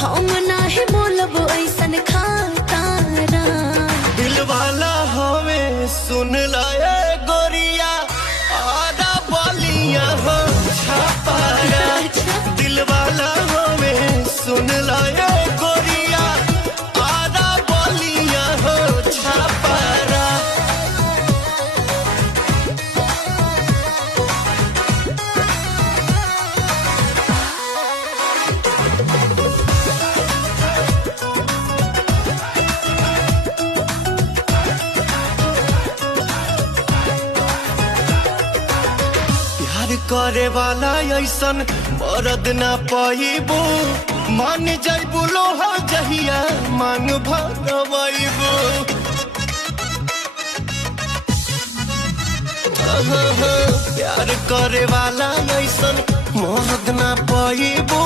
हम नाही बोलब ऐसन खातारा। दिल वाला हमें सुन लाए गोरिया आधा बोलिया हो छापारा। दिल वाला हमें सुन लाए गोरिया आधा बोलिया हो छापारा। प्यार करे वाला ऐसन मरद ना पाइबो। मान जाइबो लोहा जहिया मांग भरवाइबो। प्यार करे वाला ऐसन मरद ना पाइबो।